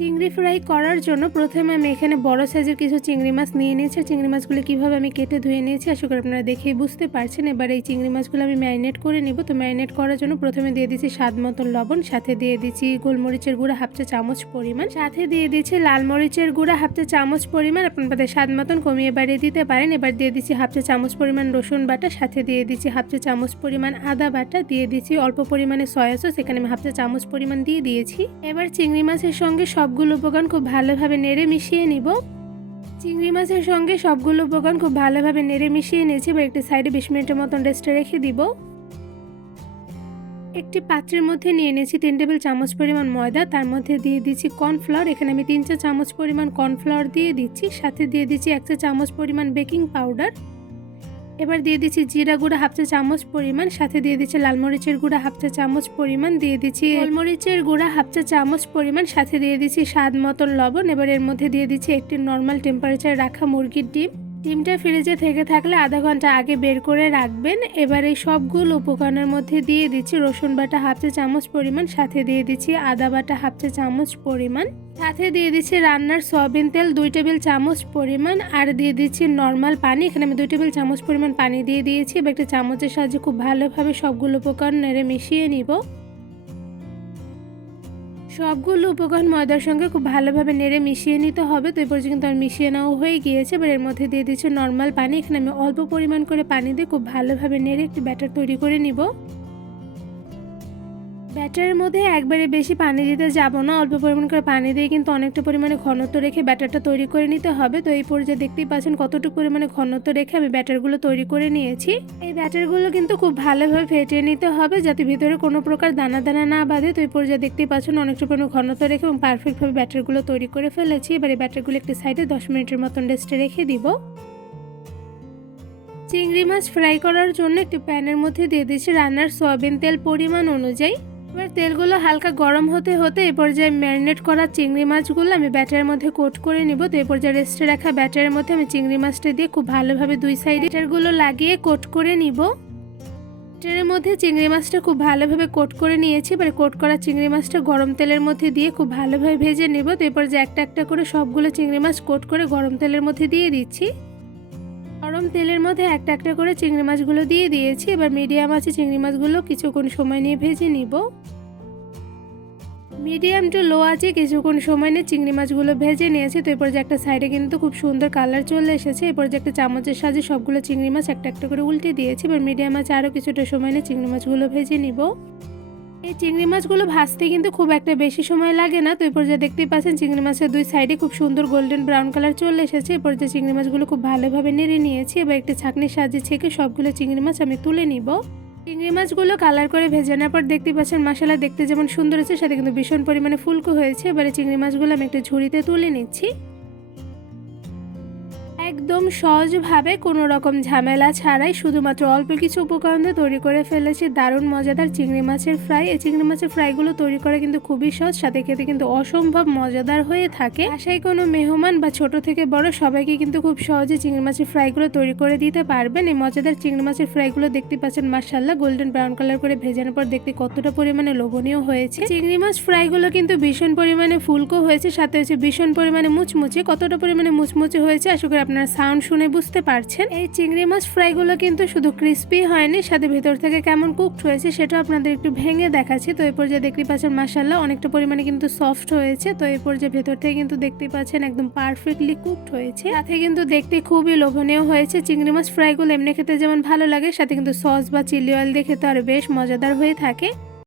চিংড়ি ফ্রাই করার জন্য প্রথমে আমি এখানে বড় সাইজের কিছু চিংড়ি মাছ নিয়ে নিয়েছি। চিংড়ি মাছগুলো কীভাবে আমি কেটে ধুয়ে নিয়েছি আশা করি আপনারা দেখেই বুঝতে পারছেন। এবার এই চিংড়ি মাছগুলো আমি ম্যারিনেট করে নিব। তো ম্যারিনেট করার জন্য প্রথমে দিয়ে দিচ্ছি স্বাদ মতন লবণ, সাথে দিয়ে দিচ্ছি গোলমরিচের গুঁড়া হাফ চা চামচ পরিমাণ, সাথে দিয়ে দিচ্ছি লাল মরিচের গুঁড়া হাফ চা চামচ পরিমাণ, আপনাদের স্বাদ মতন কমিয়ে বাড়িয়ে দিতে পারেন। এবার দিয়ে দিচ্ছি হাফ চা চামচ পরিমাণ রসুন বাটা, সাথে দিয়ে দিচ্ছি হাফ চা চামচ পরিমাণ আদা বাটা, দিয়ে দিচ্ছি অল্প পরিমাণে সয়া সস, এখানে আমি হাফ চা চামচ পরিমাণ দিয়ে দিয়েছি। এবার চিংড়ি মাছের সঙ্গে সবগুলো উপকরণ খুব ভালোভাবে নেড়ে মিশিয়ে নিব। চিংড়ি মাছের সঙ্গে সবগুলো উপকরণ খুব ভালোভাবে নেড়ে মিশিয়ে নিয়েছি। এবার একটি সাইডে 20 মিনিটের মতন রেস্টে রেখে দিব। একটি পাত্রের মধ্যে নিয়ে নিয়েছি 3 টেবিল চামচ পরিমাণ ময়দা, তার মধ্যে দিয়ে দিচ্ছি কর্নফ্লাওয়ার, এখানে আমি 3 চা চামচ পরিমাণ কর্নফ্লাওয়ার দিয়ে দিচ্ছি, সাথে দিয়ে দিচ্ছি 1 চা চামচ পরিমাণ বেকিং পাউডার। এবার দিয়ে দিচ্ছি জিরা গুঁড়া হাফ চা চামচ পরিমাণ, সাথে দিয়ে দিচ্ছি লাল মরিচের গুঁড়া হাফ চা চামচ পরিমাণ, দিয়ে দিচ্ছি গোলমরিচের গুঁড়া হাফ চা চামচ পরিমাণ, সাথে দিয়ে দিচ্ছি স্বাদ মতন লবণ। এবার এর মধ্যে দিয়ে দিচ্ছি একটি নর্মাল টেম্পারেচারে রাখা মুরগির ডিম। ডিমটা ফ্রিজে থেকে থাকলে আধা ঘন্টা আগে বের করে রাখবেন। এবার এই সবগুলো উপকরণের মধ্যে দিয়ে দিচ্ছি রসুন বাটা হাফ চা চামচ পরিমাণ, সাথে দিয়ে দিচ্ছি আদা বাটা হাফ চা চামচ পরিমাণ, সাথে দিয়ে দিচ্ছি রান্নার সয়াবিন তেল 2 টেবিল চামচ পরিমাণ, আর দিয়ে দিচ্ছি নর্মাল পানি, এখানে আমি 2 টেবিল চামচ পরিমাণ পানি দিয়ে দিয়েছি। এবার একটা চামচের সাহায্যে খুব ভালোভাবে সবগুলো উপকরণ নেড়ে মিশিয়ে নিব। সবগুলো উপকরণ ময়দার সঙ্গে খুব ভালোভাবে নেড়ে মিশিয়ে নিতে হবে। তো এই পর্যন্ত কিন্তু আমার মিশিয়ে নেওয়া হয়ে গিয়েছে। এবার এর মধ্যে দিয়ে দিচ্ছি নর্মাল পানি, এখানে আমি অল্প পরিমাণ করে পানি দিয়ে খুব ভালোভাবে নেড়ে একটি ব্যাটার তৈরি করে নিব। ব্যাটারের মধ্যে একবারে বেশি পানি দিতে যাব না, অল্প পরিমাণ করে পানি দিয়ে কিন্তু অনেকটা পরিমাণে ঘনত্ব রেখে ব্যাটারটা তৈরি করে নিতে হবে। তো এই পর্যায়ে দেখতেই পাচ্ছেন কতটুকু পরিমাণে ঘনত্ব রেখে আমি ব্যাটারগুলো তৈরি করে নিয়েছি। এই ব্যাটারগুলো কিন্তু খুব ভালোভাবে ফেটিয়ে নিতে হবে যাতে ভিতরে কোনো প্রকার দানা দানা না বাঁধে। তো এই পর্যায়ে দেখতেই পাচ্ছেন অনেকটা পরিমাণে ঘনত্ব রেখে এবং পারফেক্টভাবে ব্যাটারগুলো তৈরি করে ফেলেছি। এবার এই ব্যাটারগুলো একটি সাইডে 10 মিনিটের মতন রেস্টে রেখে দিব। চিংড়ি মাছ ফ্রাই করার জন্য একটি প্যানের মধ্যে দিয়ে দিচ্ছি রান্নার সয়াবিন তেল পরিমাণ অনুযায়ী। এবার তেলগুলো হালকা গরম হতে হতে এই পর্যায়ে ম্যারিনেট করা চিংড়ি মাছগুলো আমি ব্যাটারের মধ্যে কোট করে নিব। তো এই পর্যায়ে রেস্টে রাখা ব্যাটারের মধ্যে আমি চিংড়ি মাছটা দিয়ে খুব ভালোভাবে দুই সাইডে ব্যাটারগুলো লাগিয়ে কোট করে নিব। ব্যাটারের মধ্যে চিংড়ি মাছটা খুব ভালোভাবে কোট করে নিয়েছি। এবার কোট করা চিংড়ি মাছটা গরম তেলের মধ্যে দিয়ে খুব ভালোভাবে ভেজে নেব। তো এই পর্যায়ে একটা একটা করে সবগুলো চিংড়ি মাছ কোট করে গরম তেলের মধ্যে দিয়ে দিচ্ছি। গরম তেলের মধ্যে একটা একটা করে চিংড়ি মাছগুলো দিয়ে দিয়েছি। এবার মিডিয়াম আছে চিংড়ি মাছগুলো কিছুক্ষণ সময় নিয়ে ভেজে নিব। মিডিয়াম টু লো আছে কিছুক্ষণ সময় নিয়ে চিংড়ি মাছগুলো ভেজে নিয়েছি। তো এরপর যে একটা সাইডে কিন্তু খুব সুন্দর কালার চলে এসেছে। এরপর যে একটা চামচের সাহায্যে সবগুলো চিংড়ি মাছ একটা একটা করে উল্টে দিয়েছি। এবার মিডিয়াম আছে আরও কিছুটা সময় নিয়ে চিংড়ি মাছগুলো ভেজে নিব। এই চিংড়ি মাছগুলো ভাজতে কিন্তু খুব একটা বেশি সময় লাগে না। তো এই পর্যায়ে দেখতেই পাচ্ছেন চিংড়ি মাছের দুই সাইডে খুব সুন্দর গোল্ডেন ব্রাউন কালার চলে এসেছে। এই পর্যায়ে চিংড়ি মাছগুলো খুব ভালোভাবে নেড়ে নিয়েছি। এবার একটি ছাঁকনির সাহায্যে ছেঁকে সবগুলো চিংড়ি মাছ আমি তুলে নিব। চিংড়ি মাছগুলো কালার করে ভেজে নেওয়ার পর দেখতে পাচ্ছেন মাশাআল্লাহ দেখতে যেমন সুন্দর হয়েছে সাথে কিন্তু ভীষণ পরিমাণে ফুলকো হয়েছে। এবারে চিংড়ি মাছগুলো আমি একটা ঝুড়িতে তুলে নিচ্ছি। একদম সহজভাবে কোনো রকম ঝামেলা ছাড়াই শুধুমাত্র অল্প কিছু উপকরণ দিয়ে তৈরি করে ফেলেছি দারুণ মজাদার চিংড়ি মাছের ফ্রাই। এই চিংড়ি মাছের ফ্রাইগুলো তৈরি করা কিন্তু খুবই সহজ, সাথে খেতে কিন্তু অসম্ভব মজাদার হয়ে থাকে। আশায় কোনো মেহমান বা ছোট থেকে বড় সবাইকে কিন্তু খুব সহজে চিংড়ি মাছের ফ্রাইগুলো তৈরি করে দিতে পারবেন। এই মজাদার চিংড়ি মাছের ফ্রাইগুলো দেখতে পাচ্ছেন মাশাআল্লাহ গোল্ডেন ব্রাউন কালার করে ভেজানোর পর দেখতে কতটা পরিমাণে লোভনীয় হয়েছে। চিংড়ি মাছ ফ্রাইগুলো কিন্তু ভীষণ পরিমাণে ফুলকো হয়েছে, সাথে হচ্ছে ভীষণ পরিমাণে মুচমুচে। কতটা পরিমাণে মুচমুচে হয়েছে আশা করি আপনারা সাউন্ড শুনে বুঝতে পারছেন। এই চিংড়ি মাছ ফ্রাইগুলো কিন্তু শুধু ক্রিস্পি হয়নি, সাথে ভেতর থেকে কেমন কুকড হয়েছে সেটা আপনাদের একটু ভেঙে দেখাচ্ছি। তো এই পর্যায়ে দেখতে পাচ্ছেন মাশাআল্লাহ অনেকটা পরিমাণে কিন্তু সফট হয়েছে। তো এই পর্যায়ে ভেতর থেকে কিন্তু দেখতে পাচ্ছেন একদম পারফেক্টলি কুকড হয়েছে, সাথে কিন্তু দেখতে খুবই লোভনীয় হয়েছে। চিংড়ি মাছ ফ্রাইগুলো এমনি খেতে যেমন ভালো লাগে সাথে কিন্তু সস বা চিলি অয়েল দিয়ে খেতে আরো বেশ মজাদার হয়ে থাকে।